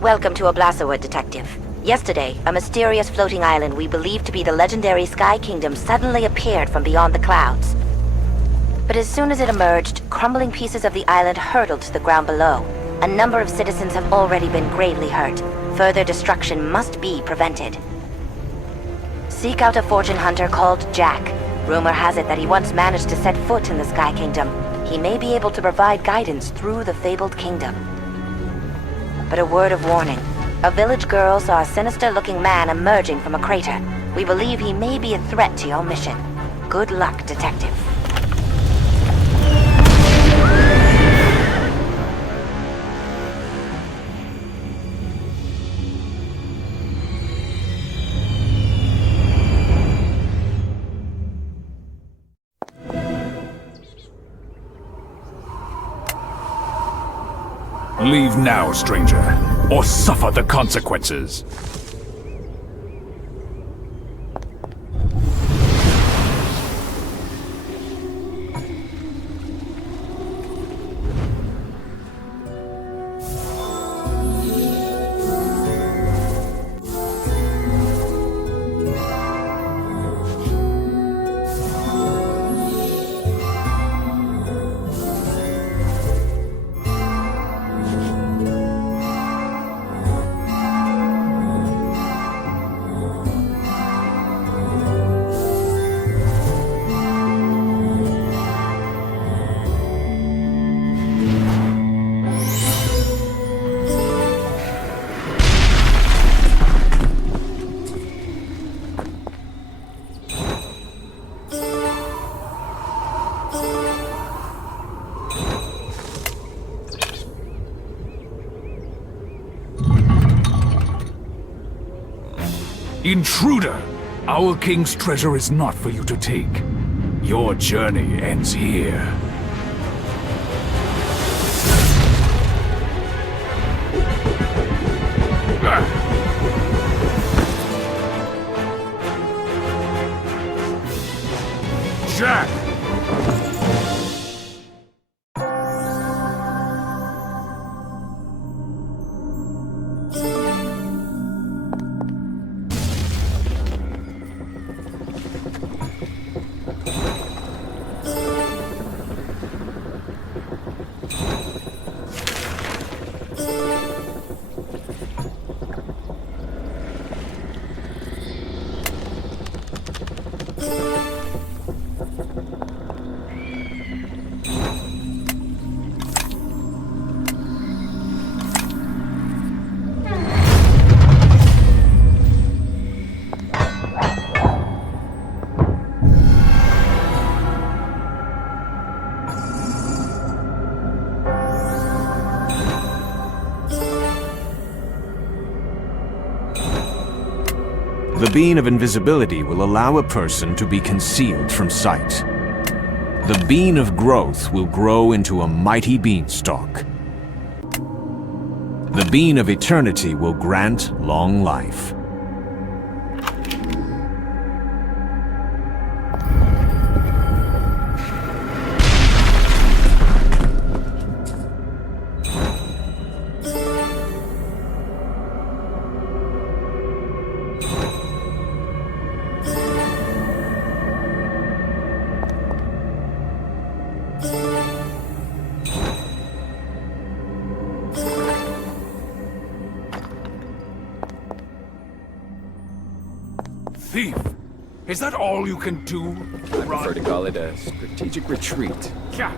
Welcome to Arglefumph, Detective. Yesterday, a mysterious floating island we believed to be the legendary Sky Kingdom suddenly appeared from beyond the clouds. But as soon as it emerged, crumbling pieces of the island hurtled to the ground below. A number of citizens have already been gravely hurt. Further destruction must be prevented. Seek out a fortune hunter called Jack. Rumor has it that he once managed to set foot in the Sky Kingdom. He may be able to provide guidance through the fabled kingdom. But a word of warning. A village girl saw a sinister-looking man emerging from a crater. We believe he may be a threat to your mission. Good luck, Detective. Leave now, stranger, or suffer the consequences. Intruder! Our king's treasure is not for you to take. Your journey ends here. Jack! The bean of invisibility will allow a person to be concealed from sight. The bean of growth will grow into a mighty beanstalk. The bean of eternity will grant long life. Is that all you can do? I prefer to call it a strategic retreat. Yeah.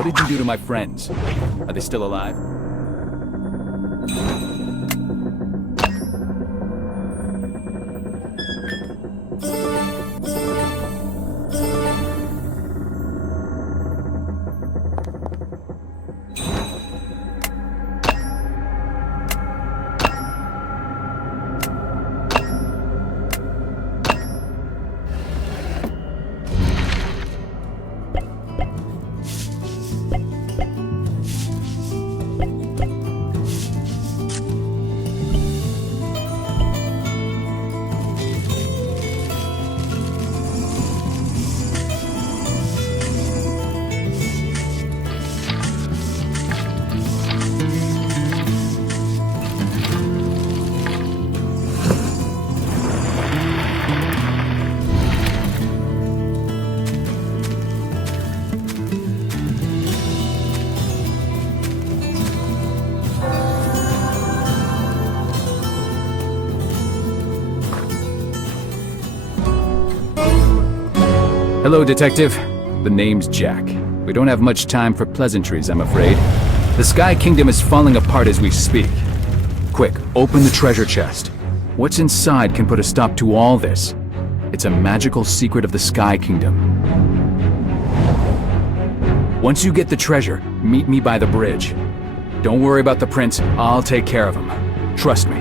What did you do to my friends? Are they still alive? Hello, Detective. The name's Jack. We don't have much time for pleasantries, I'm afraid. The Sky Kingdom is falling apart as we speak. Quick, open the treasure chest. What's inside can put a stop to all this. It's a magical secret of the Sky Kingdom. Once you get the treasure, meet me by the bridge. Don't worry about the prince, I'll take care of him. Trust me.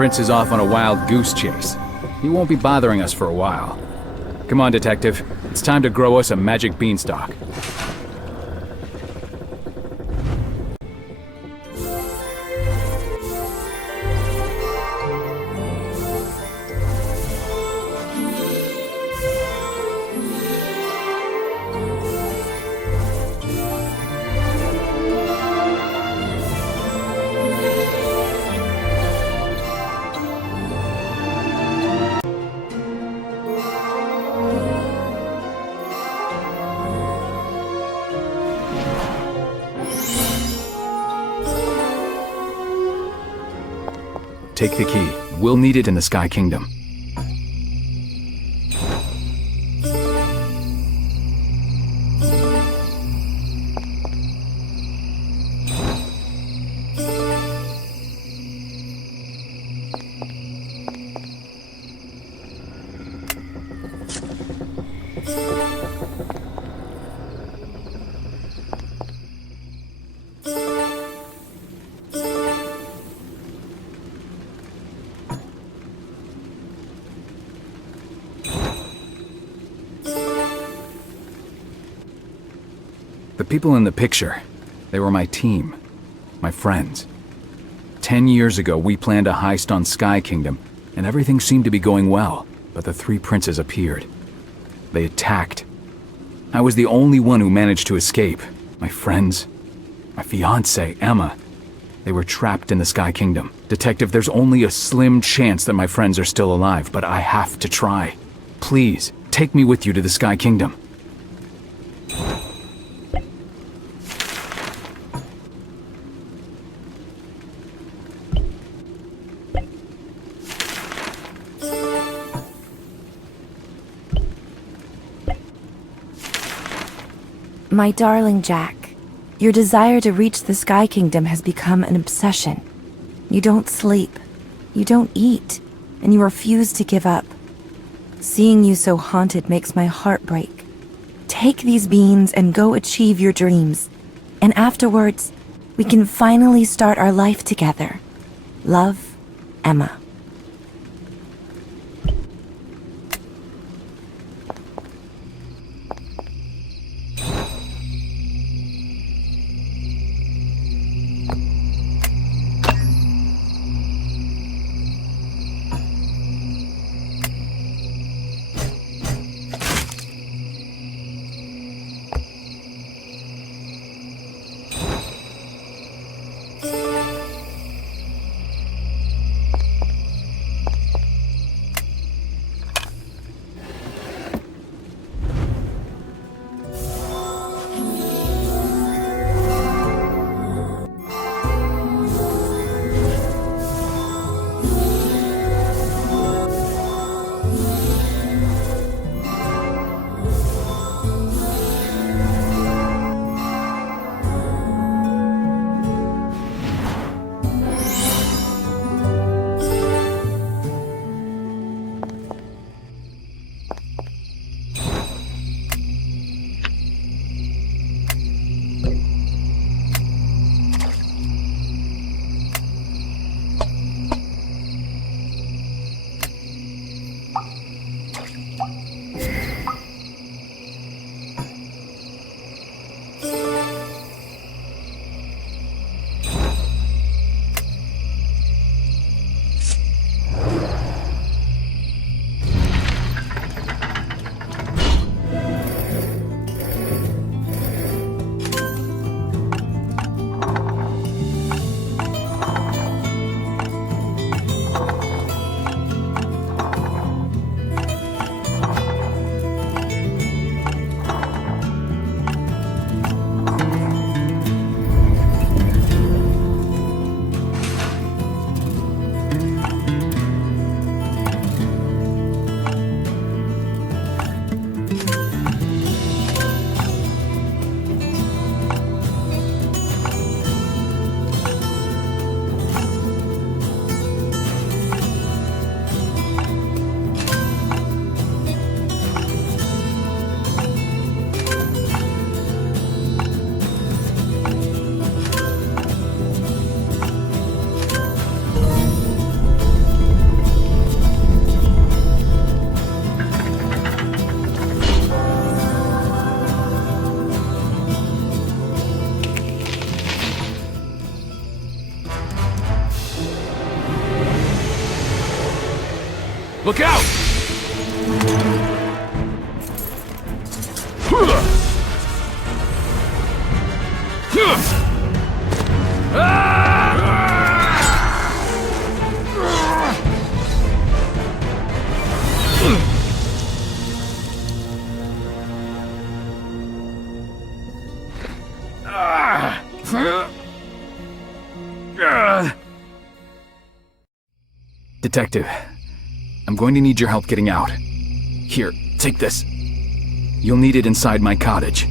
Prince is off on a wild goose chase. He won't be bothering us for a while. Come on, Detective. It's time to grow us a magic beanstalk. Take the key. We'll need it in the Sky Kingdom. The people in the picture, they were my team, my friends. 10 years ago, we planned a heist on Sky Kingdom, and everything seemed to be going well, but the three princes appeared. They attacked. I was the only one who managed to escape. My friends, my fiancée, Emma, they were trapped in the Sky Kingdom. Detective, there's only a slim chance that my friends are still alive, but I have to try. Please, take me with you to the Sky Kingdom. My darling Jack, your desire to reach the Sky Kingdom has become an obsession. You don't sleep, you don't eat, and you refuse to give up. Seeing you so haunted makes my heart break. Take these beans and go achieve your dreams, and afterwards, we can finally start our life together. Love, Emma. Look out! Detective, I'm going to need your help getting out. Here, take this. You'll need it inside my cottage.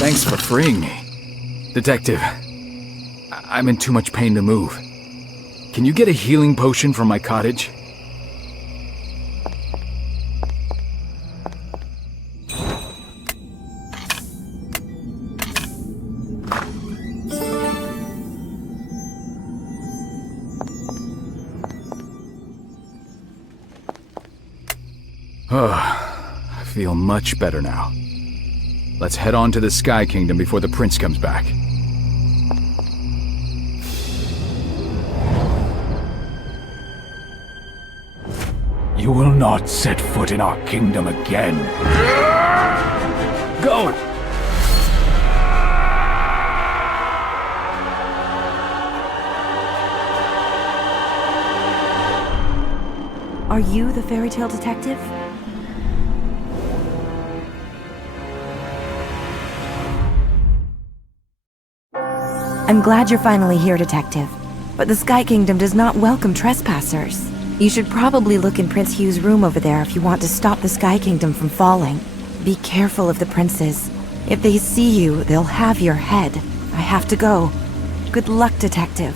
Thanks for freeing me. Detective, I'm in too much pain to move. Can you get a healing potion from my cottage? I feel much better now. Let's head on to the Sky Kingdom before the prince comes back. You will not set foot in our kingdom again. Go! Are you the Fairytale Detective? I'm glad you're finally here, Detective. But the Sky Kingdom does not welcome trespassers. You should probably look in Prince Hugh's room over there if you want to stop the Sky Kingdom from falling. Be careful of the princes. If they see you, they'll have your head. I have to go. Good luck, Detective.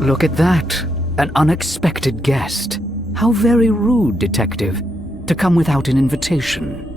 Look at that. An unexpected guest. How very rude, Detective, to come without an invitation.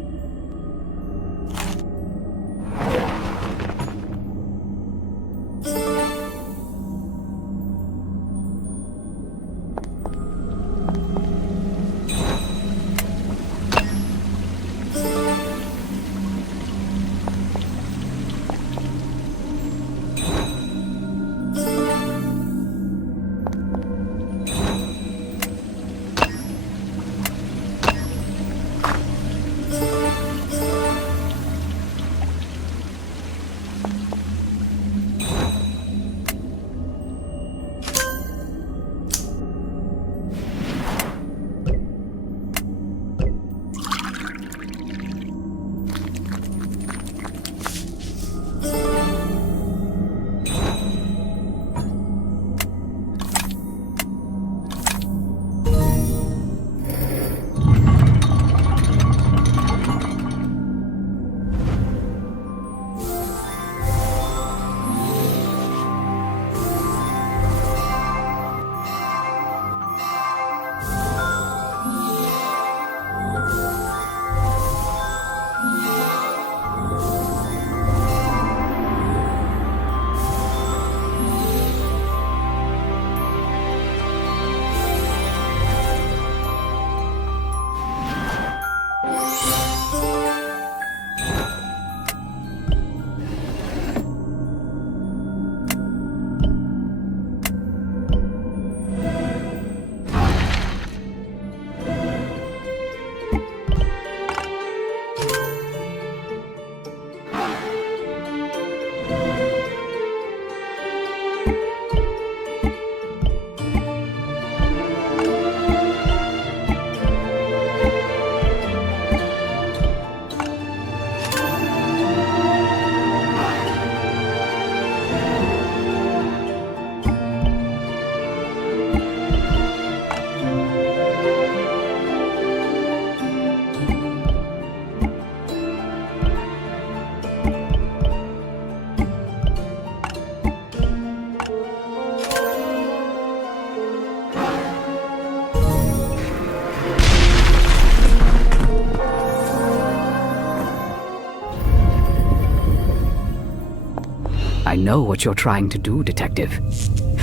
I know what you're trying to do, Detective.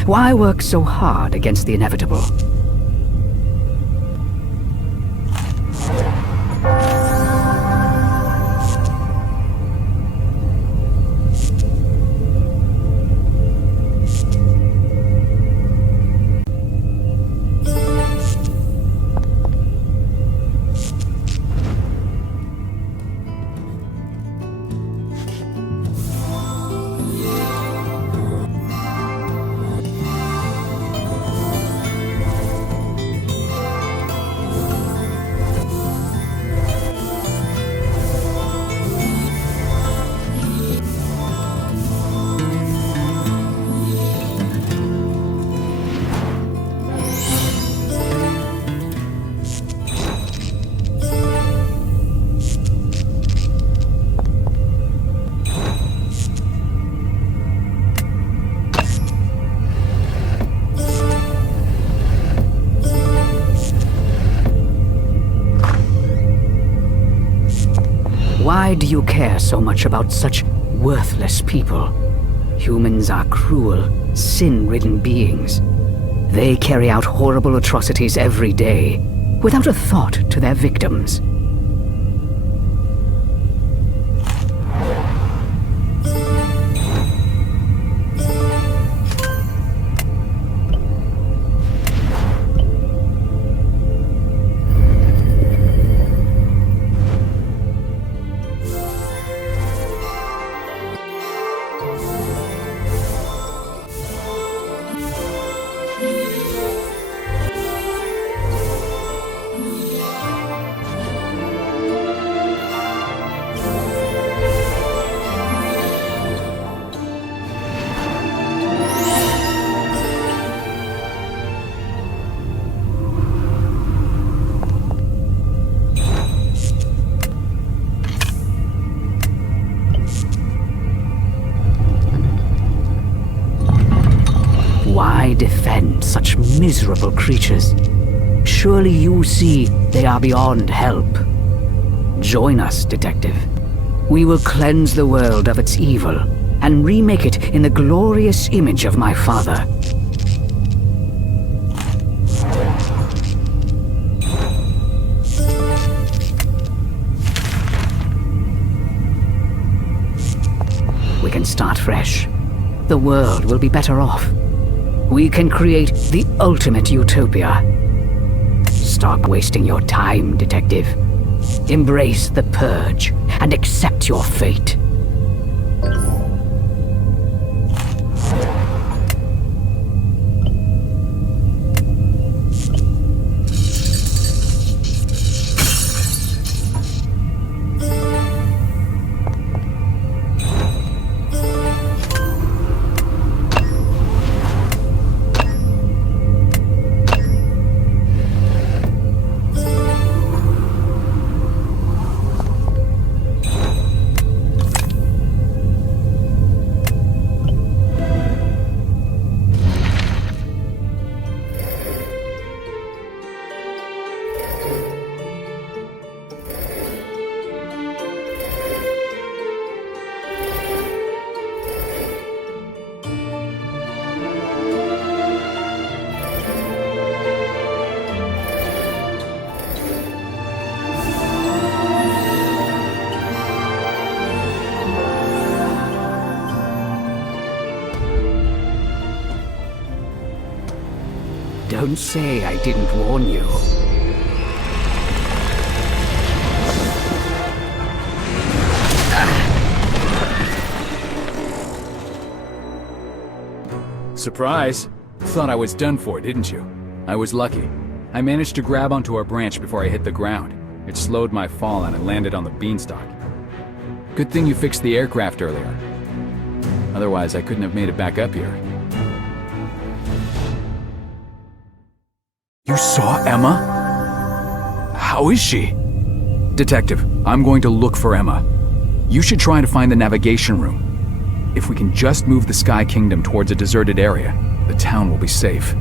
Why work so hard against the inevitable? Why do you care so much about such worthless people? Humans are cruel, sin-ridden beings. They carry out horrible atrocities every day, without a thought to their victims. Why defend such miserable creatures? Surely you see they are beyond help. Join us, Detective. We will cleanse the world of its evil and remake it in the glorious image of my father. We can start fresh. The world will be better off. We can create the ultimate utopia. Stop wasting your time, Detective. Embrace the purge and accept your fate. Don't say I didn't warn you. Surprise! Thought I was done for, didn't you? I was lucky. I managed to grab onto our branch before I hit the ground. It slowed my fall and I landed on the beanstalk. Good thing you fixed the aircraft earlier. Otherwise, I couldn't have made it back up here. You saw Emma? How is she? Detective, I'm going to look for Emma. You should try to find the navigation room. If we can just move the Sky Kingdom towards a deserted area, the town will be safe.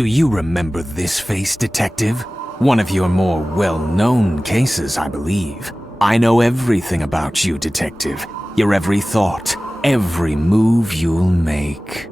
Do you remember this face, Detective? One of your more well-known cases, I believe. I know everything about you, Detective. Your every thought, every move you'll make.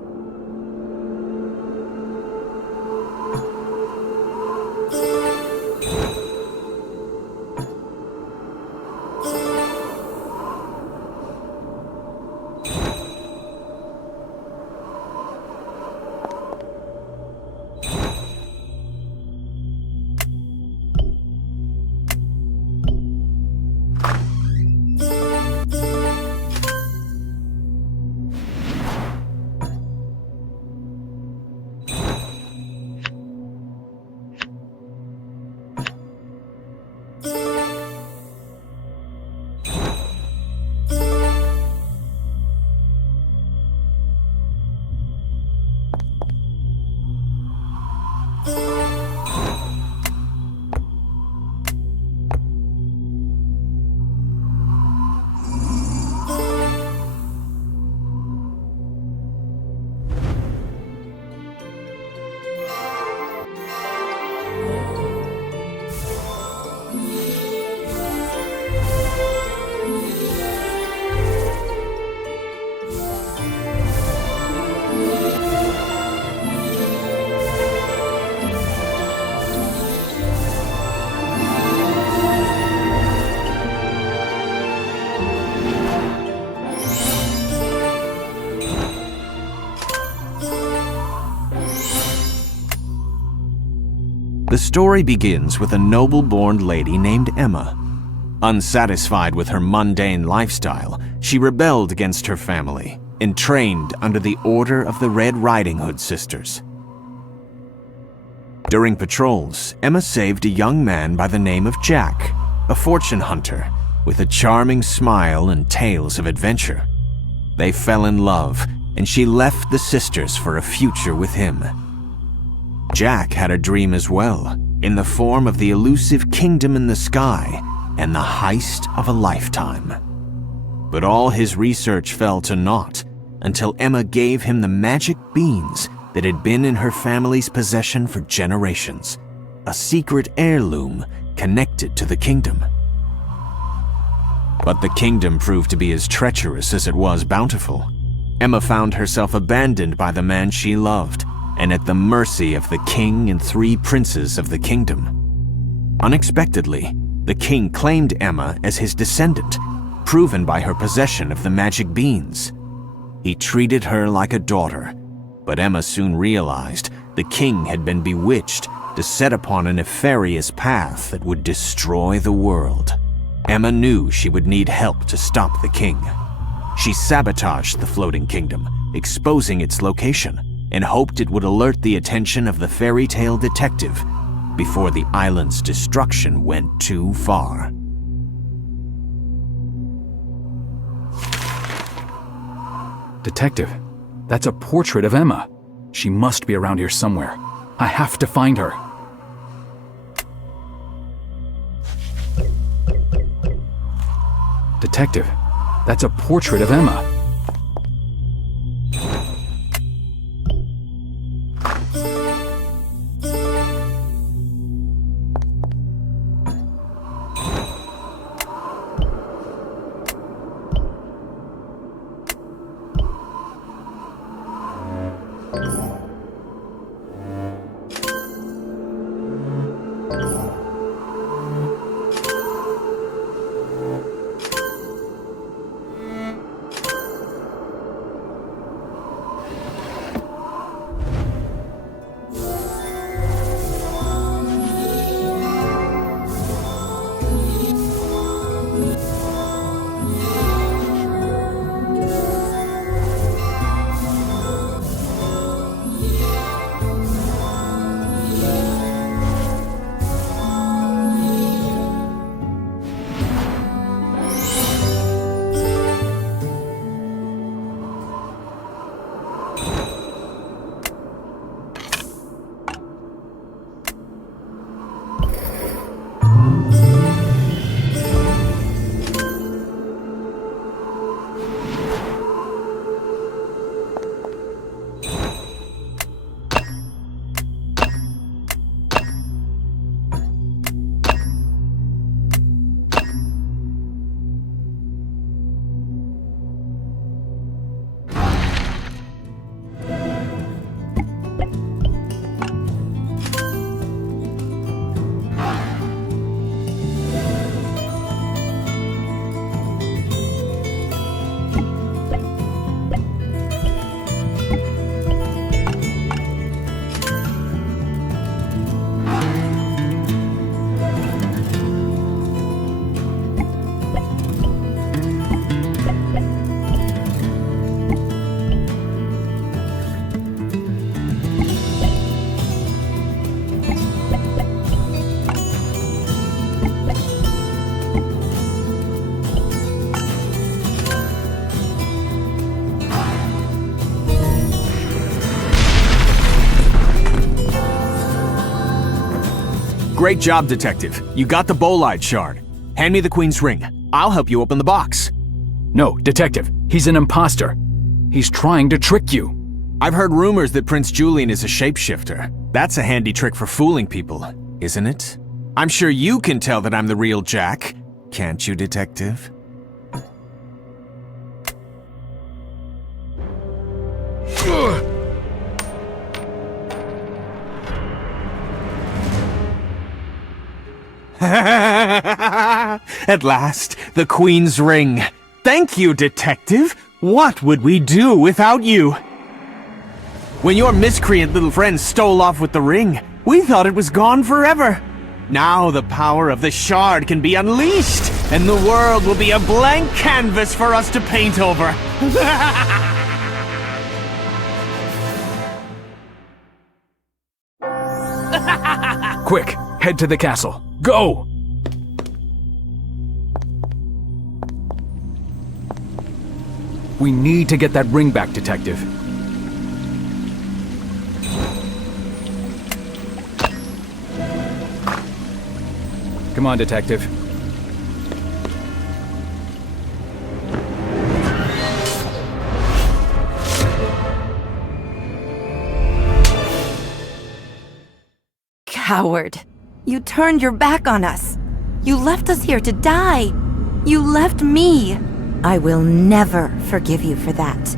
The story begins with a noble-born lady named Emma. Unsatisfied with her mundane lifestyle, she rebelled against her family and trained under the Order of the Red Riding Hood Sisters. During patrols, Emma saved a young man by the name of Jack, a fortune hunter with a charming smile and tales of adventure. They fell in love, and she left the sisters for a future with him. Jack had a dream as well, in the form of the elusive kingdom in the sky and the heist of a lifetime. But all his research fell to naught until Emma gave him the magic beans that had been in her family's possession for generations, a secret heirloom connected to the kingdom. But the kingdom proved to be as treacherous as it was bountiful. Emma found herself abandoned by the man she loved, and at the mercy of the king and 3 princes of the kingdom. Unexpectedly, the king claimed Emma as his descendant, proven by her possession of the magic beans. He treated her like a daughter, but Emma soon realized the king had been bewitched to set upon a nefarious path that would destroy the world. Emma knew she would need help to stop the king. She sabotaged the floating kingdom, exposing its location, and hoped it would alert the attention of the Fairytale Detective before the island's destruction went too far. Detective, that's a portrait of Emma. She must be around here somewhere. I have to find her. Detective, that's a portrait of Emma. Great job, Detective. You got the bolide shard. Hand me the Queen's ring. I'll help you open the box. No, Detective. He's an imposter. He's trying to trick you. I've heard rumors that Prince Julian is a shapeshifter. That's a handy trick for fooling people, isn't it? I'm sure you can tell that I'm the real Jack. Can't you, Detective? At last, the Queen's ring. Thank you, Detective. What would we do without you? When your miscreant little friend stole off with the ring, we thought it was gone forever. Now the power of the shard can be unleashed, and the world will be a blank canvas for us to paint over. Quick, head to the castle. Go! We need to get that ring back, Detective. Come on, Detective. Coward. You turned your back on us. You left us here to die. You left me. I will never forgive you for that.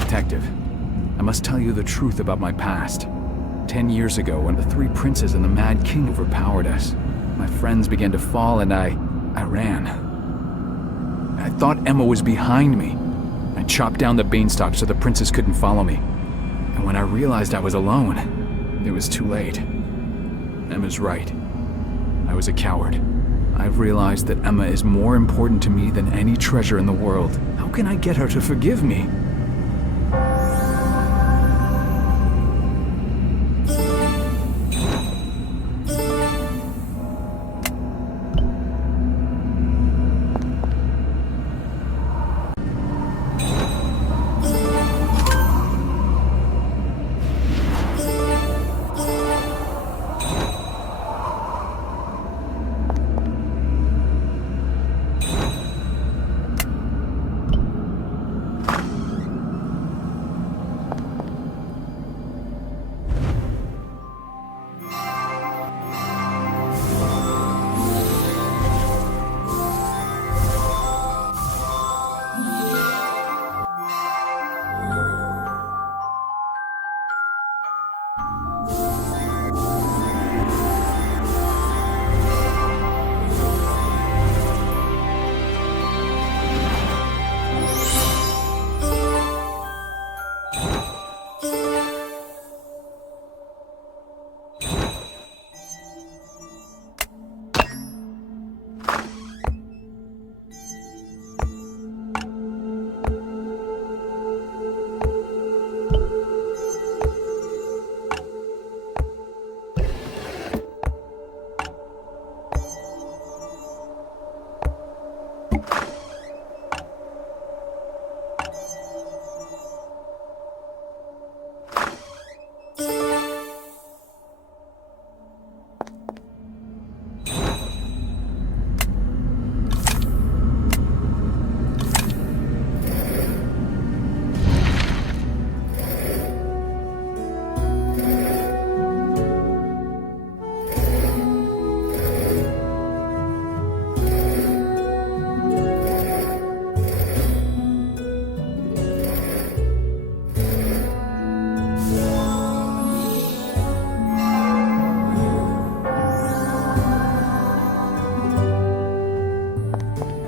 Detective, I must tell you the truth about my past. 10 years ago, when the three princes and the Mad King overpowered us, my friends began to fall and I ran. I thought Emma was behind me. I chopped down the beanstalk so the princes couldn't follow me. And when I realized I was alone, it was too late. Emma's right. I was a coward. I've realized that Emma is more important to me than any treasure in the world. How can I get her to forgive me?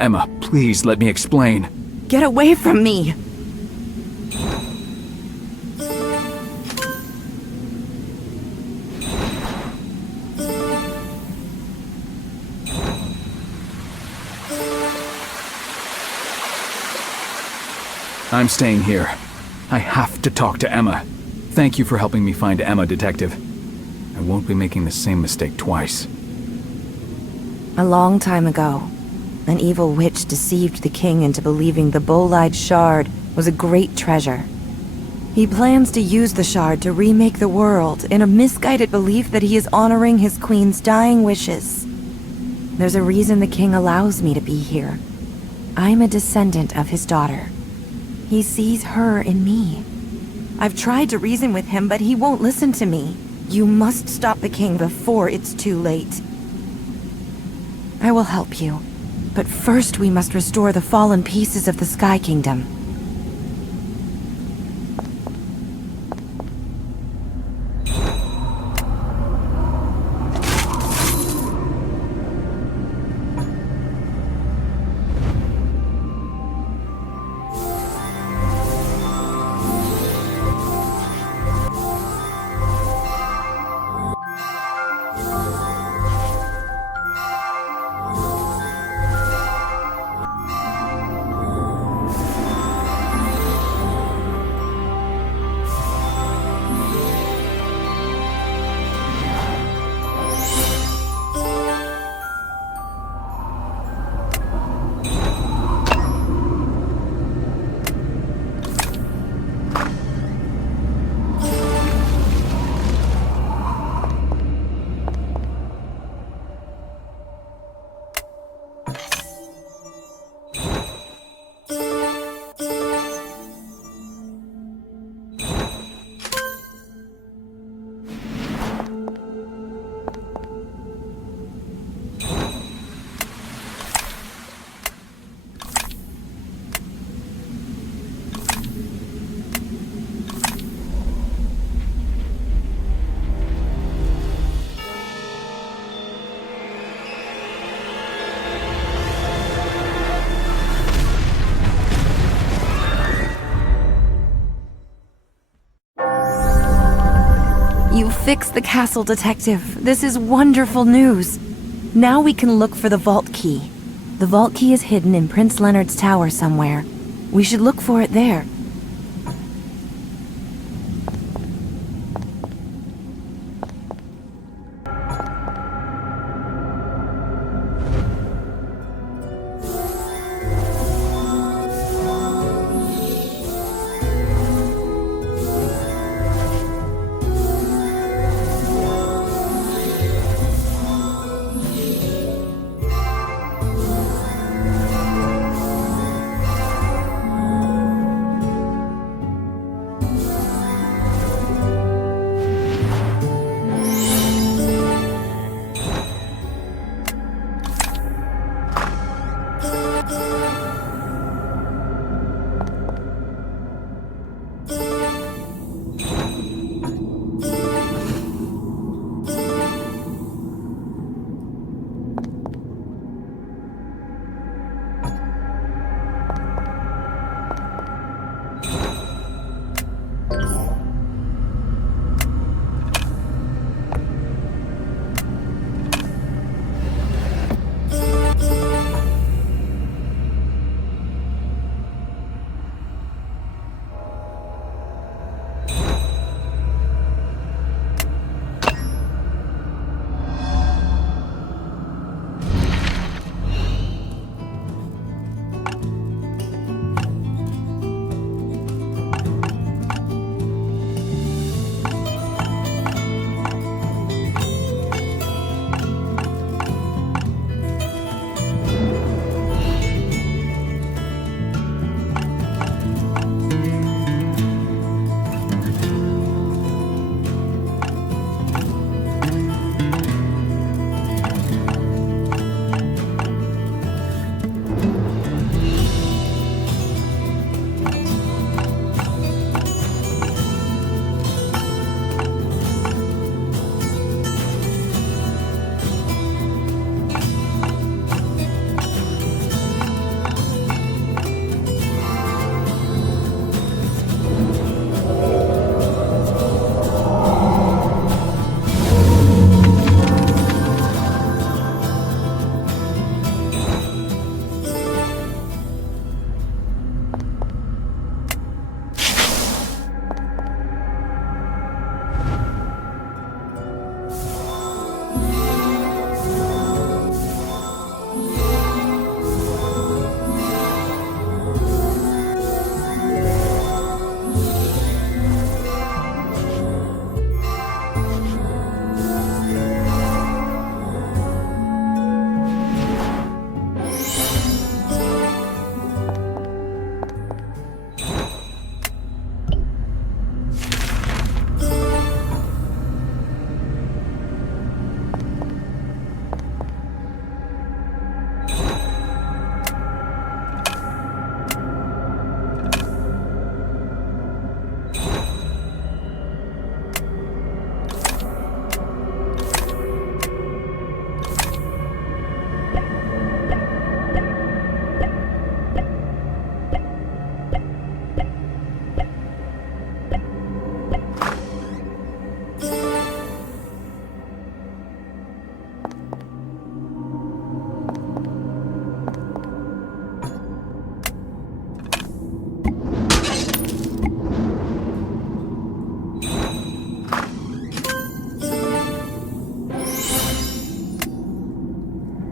Emma, please let me explain. Get away from me! I'm staying here. I have to talk to Emma. Thank you for helping me find Emma, Detective. I won't be making the same mistake twice. A long time ago, an evil witch deceived the king into believing the bolide shard was a great treasure. He plans to use the shard to remake the world in a misguided belief that he is honoring his queen's dying wishes. There's a reason the king allows me to be here. I'm a descendant of his daughter. He sees her in me. I've tried to reason with him, but he won't listen to me. You must stop the king before it's too late. I will help you, but first we must restore the fallen pieces of the Sky Kingdom. You fixed the castle, Detective. This is wonderful news. Now we can look for the vault key. The vault key is hidden in Prince Leonard's tower somewhere. We should look for it there.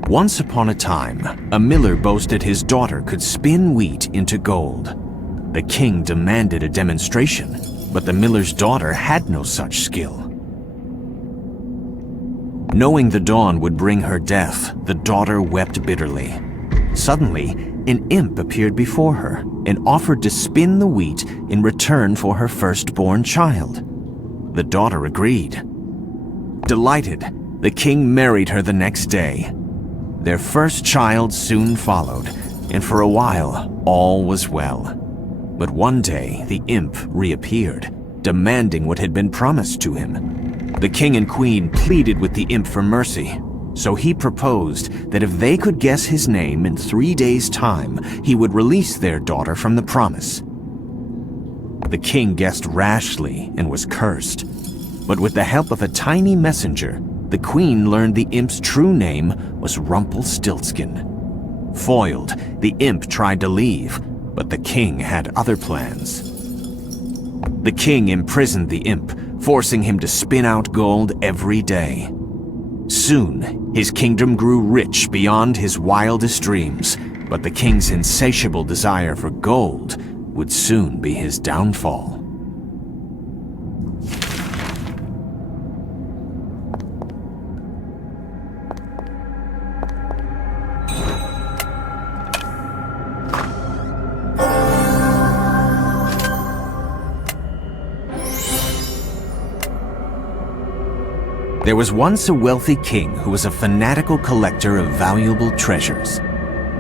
Once upon a time, a miller boasted his daughter could spin wheat into gold. The king demanded a demonstration, but the miller's daughter had no such skill. Knowing the dawn would bring her death, the daughter wept bitterly. Suddenly, an imp appeared before her and offered to spin the wheat in return for her firstborn child. The daughter agreed. Delighted, the king married her the next day. Their first child soon followed, and for a while, all was well. But one day, the imp reappeared, demanding what had been promised to him. The king and queen pleaded with the imp for mercy, so he proposed that if they could guess his name in 3 days' time, he would release their daughter from the promise. The king guessed rashly and was cursed, but with the help of a tiny messenger, the queen learned the imp's true name was Rumpelstiltskin. Foiled, the imp tried to leave, but the king had other plans. The king imprisoned the imp, forcing him to spin out gold every day. Soon, his kingdom grew rich beyond his wildest dreams, but the king's insatiable desire for gold would soon be his downfall. There was once a wealthy king who was a fanatical collector of valuable treasures.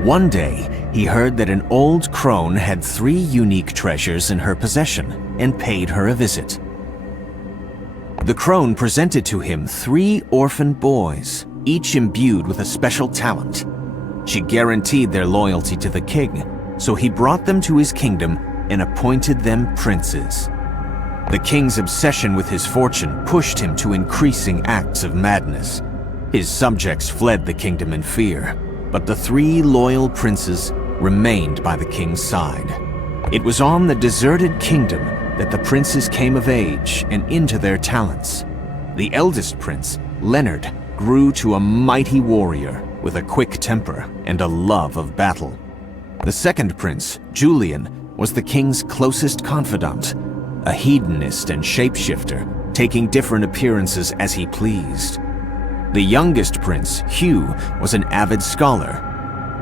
One day, he heard that an old crone had 3 unique treasures in her possession and paid her a visit. The crone presented to him 3 orphan boys, each imbued with a special talent. She guaranteed their loyalty to the king, so he brought them to his kingdom and appointed them princes. The king's obsession with his fortune pushed him to increasing acts of madness. His subjects fled the kingdom in fear, but the 3 loyal princes remained by the king's side. It was on the deserted kingdom that the princes came of age and into their talents. The eldest prince, Leonard, grew to a mighty warrior with a quick temper and a love of battle. The second prince, Julian, was the king's closest confidant, a hedonist and shapeshifter, taking different appearances as he pleased. The youngest prince, Hugh, was an avid scholar.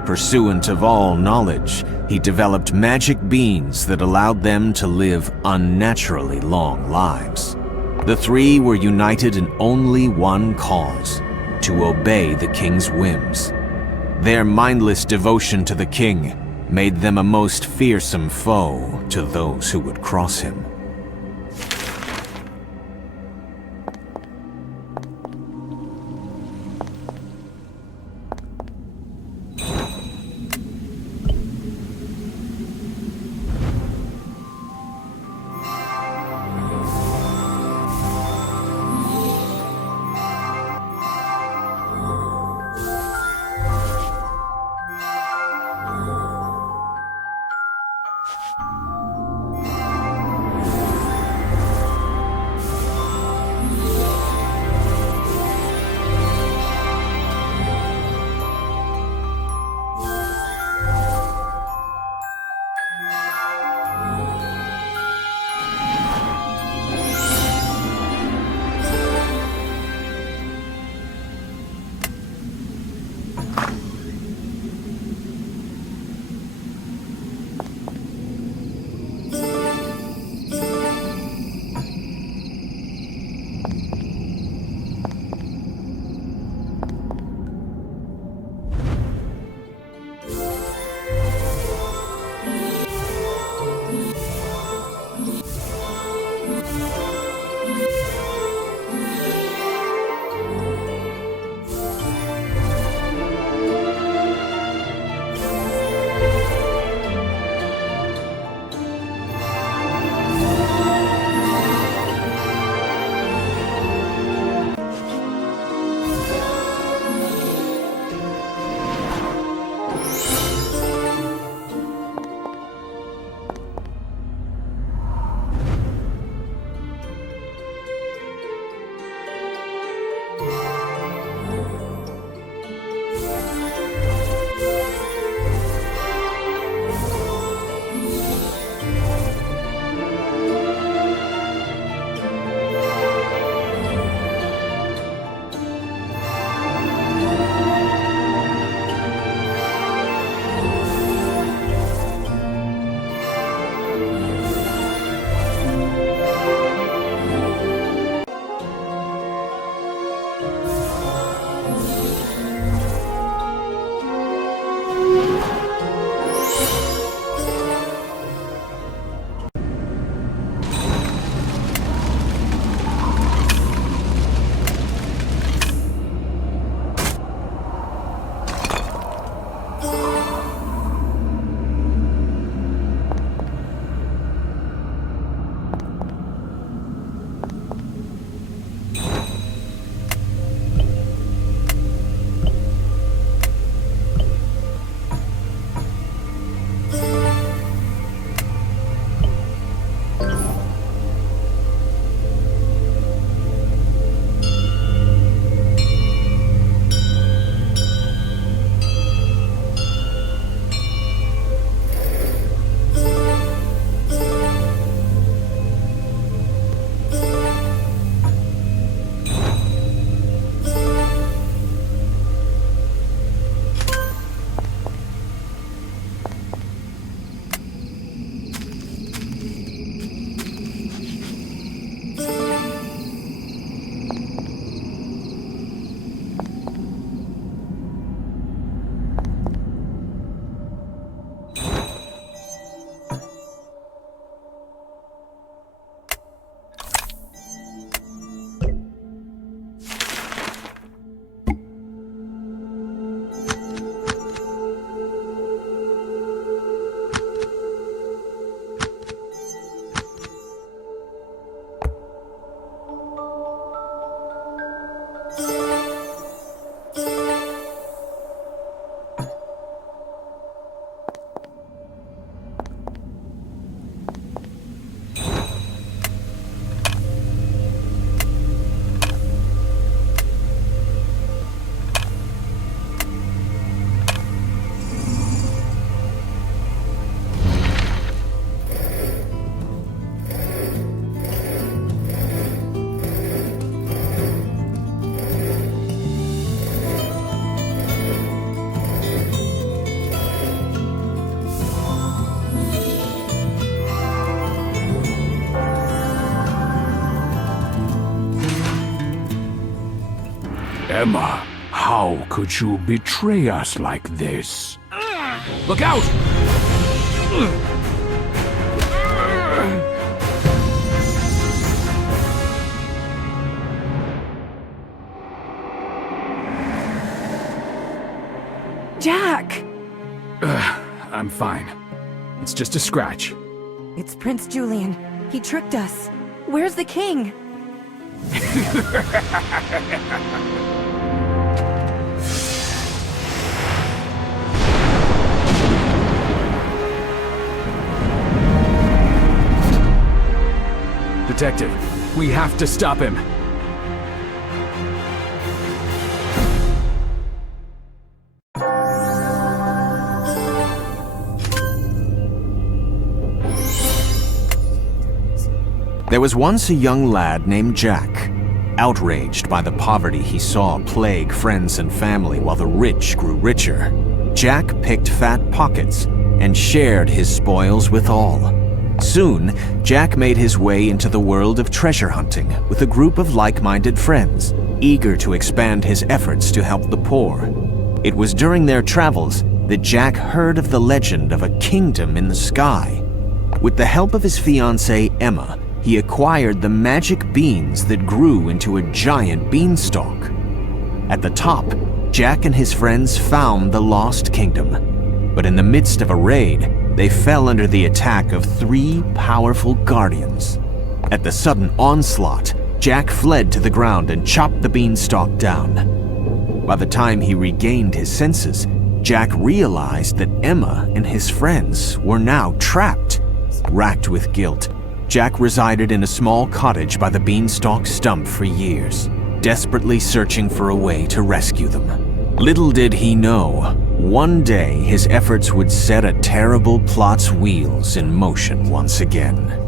Pursuant of all knowledge, he developed magic beans that allowed them to live unnaturally long lives. The 3 were united in only one cause: to obey the king's whims. Their mindless devotion to the king made them a most fearsome foe to those who would cross him. Emma, how could you betray us like this? Look out! Jack! I'm fine. It's just a scratch. It's Prince Julian. He tricked us. Where's the king? Detective, we have to stop him. There was once a young lad named Jack. Outraged by the poverty he saw plague friends and family while the rich grew richer, Jack picked fat pockets and shared his spoils with all. Soon, Jack made his way into the world of treasure hunting with a group of like-minded friends, eager to expand his efforts to help the poor. It was during their travels that Jack heard of the legend of a kingdom in the sky. With the help of his fiancée, Emma, he acquired the magic beans that grew into a giant beanstalk. At the top, Jack and his friends found the lost kingdom. But in the midst of a raid, they fell under the attack of 3 powerful guardians. At the sudden onslaught, Jack fled to the ground and chopped the beanstalk down. By the time he regained his senses, Jack realized that Emma and his friends were now trapped. Racked with guilt, Jack resided in a small cottage by the beanstalk stump for years, desperately searching for a way to rescue them. Little did he know, one day his efforts would set a terrible plot's wheels in motion once again.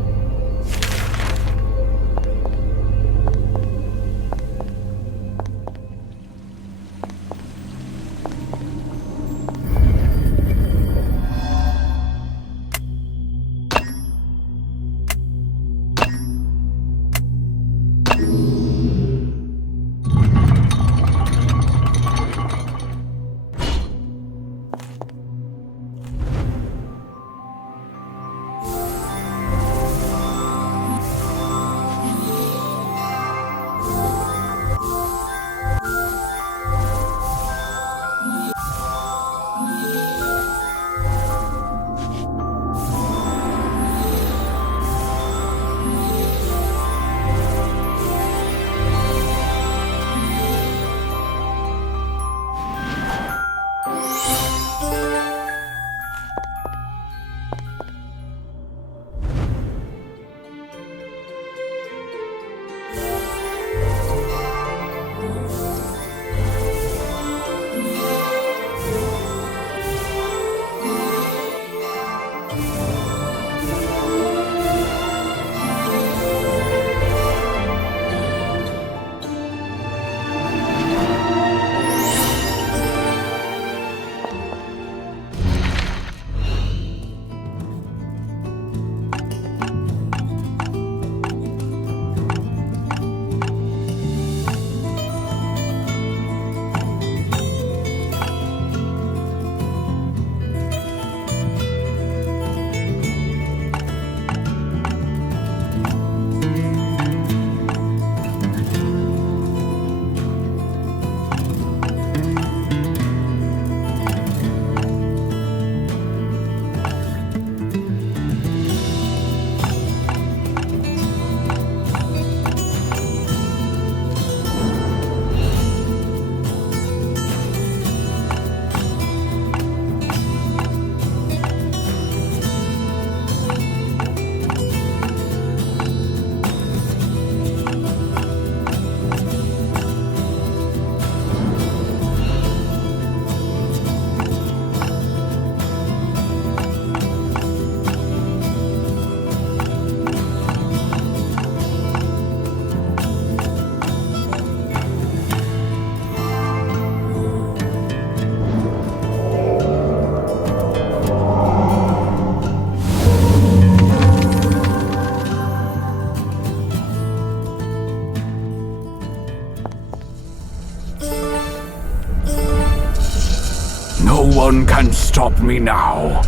No one can stop me now.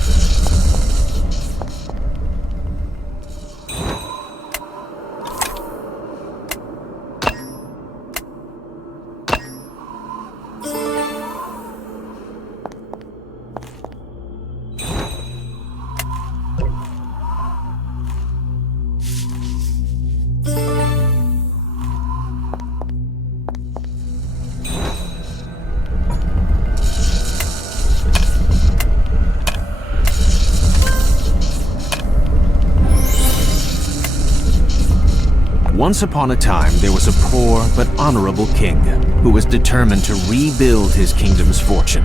Once upon a time, there was a poor but honorable king who was determined to rebuild his kingdom's fortune.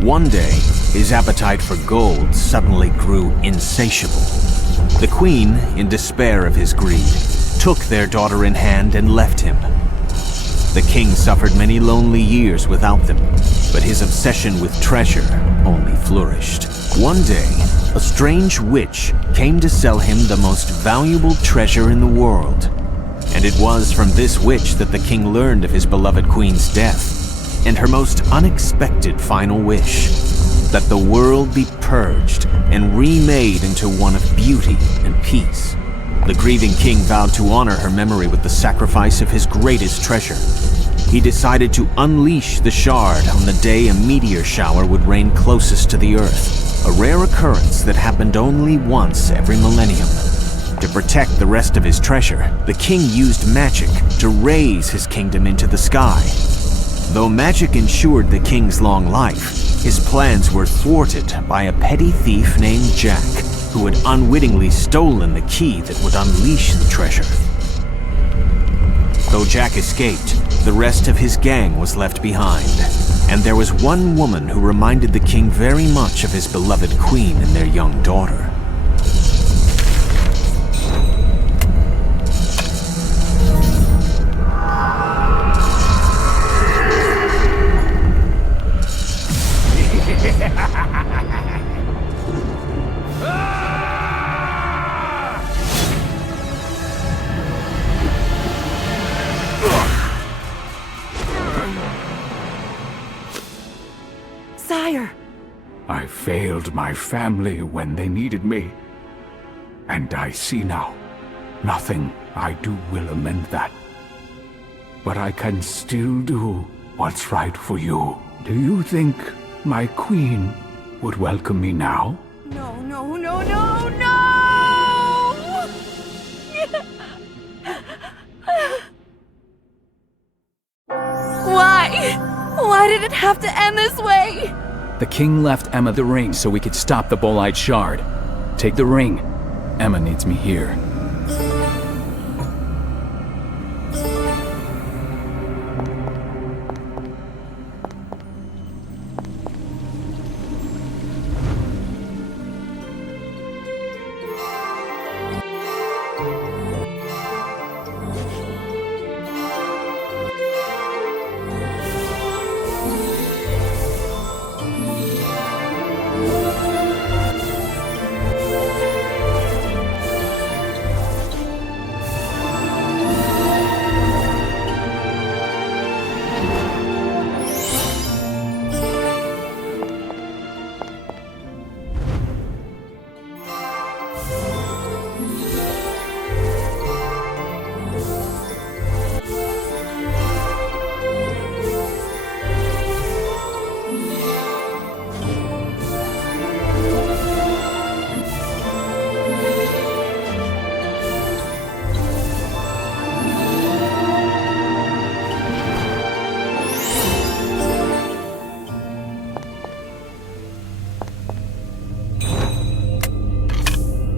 One day, his appetite for gold suddenly grew insatiable. The queen, in despair of his greed, took their daughter in hand and left him. The king suffered many lonely years without them, but his obsession with treasure only flourished. One day, a strange witch came to sell him the most valuable treasure in the world. And it was from this witch that the king learned of his beloved queen's death, and her most unexpected final wish, that the world be purged and remade into one of beauty and peace. The grieving king vowed to honor her memory with the sacrifice of his greatest treasure. He decided to unleash the shard on the day a meteor shower would rain closest to the Earth, a rare occurrence that happened only once every millennium. To protect the rest of his treasure, the king used magic to raise his kingdom into the sky. Though magic ensured the king's long life, his plans were thwarted by a petty thief named Jack, who had unwittingly stolen the key that would unleash the treasure. Though Jack escaped, the rest of his gang was left behind, and there was one woman who reminded the king very much of his beloved queen and their young daughter. Sire! I failed my family when they needed me. And I see now, nothing I do will amend that. But I can still do what's right for you. Do you think my queen would welcome me now? No, no, no, no, no! Why? Why did it have to end this way? The king left Emma the ring so we could stop the bolide shard. Take the ring. Emma needs me here.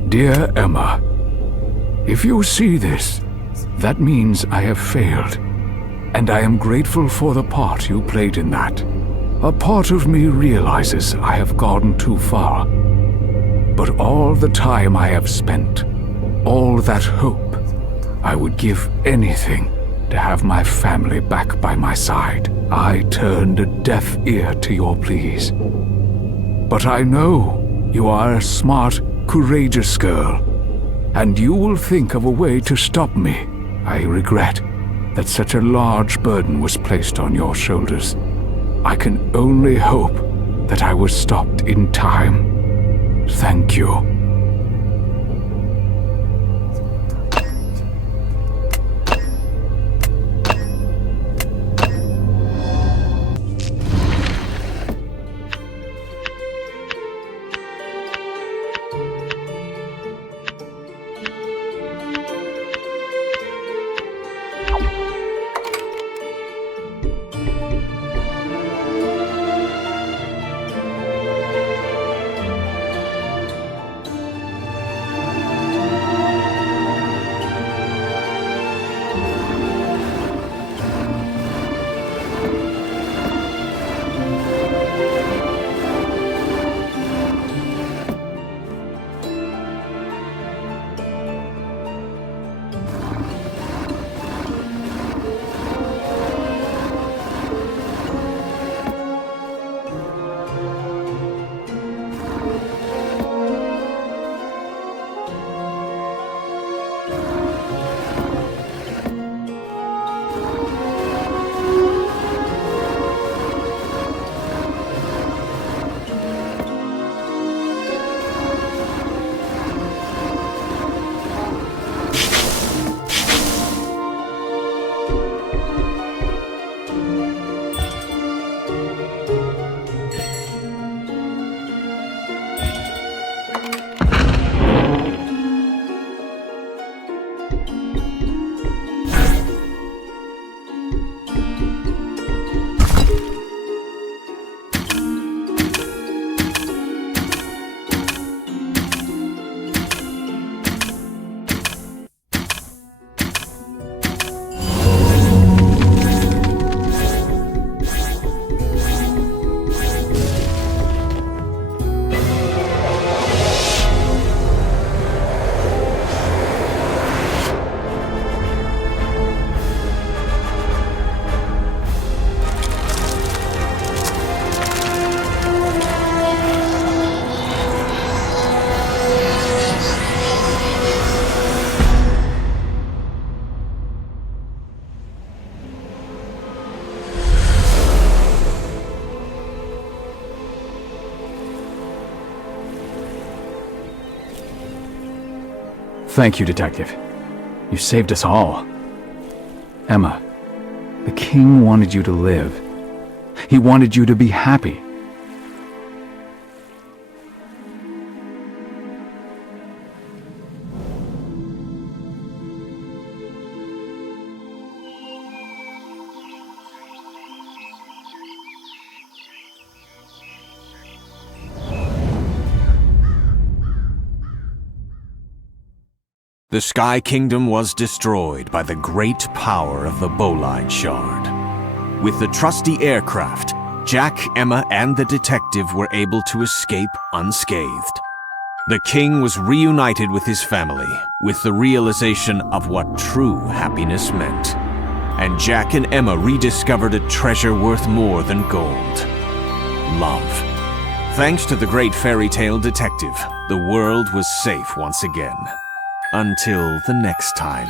Dear Emma, if you see this, that means I have failed, and I am grateful for the part you played in that. A part of me realizes I have gone too far, but all the time I have spent, all that hope, I would give anything to have my family back by my side. I turned a deaf ear to your pleas. But I know you are a smart, courageous girl, and you will think of a way to stop me. I regret that such a large burden was placed on your shoulders. I can only hope that I was stopped in time. Thank you. Thank you, Detective. You saved us all. Emma, the king wanted you to live. He wanted you to be happy. The Sky Kingdom was destroyed by the great power of the Bolide Shard. With the trusty aircraft, Jack, Emma, and the detective were able to escape unscathed. The king was reunited with his family, with the realization of what true happiness meant. And Jack and Emma rediscovered a treasure worth more than gold: love. Thanks to the great Fairytale Detective, the world was safe once again. Until the next time.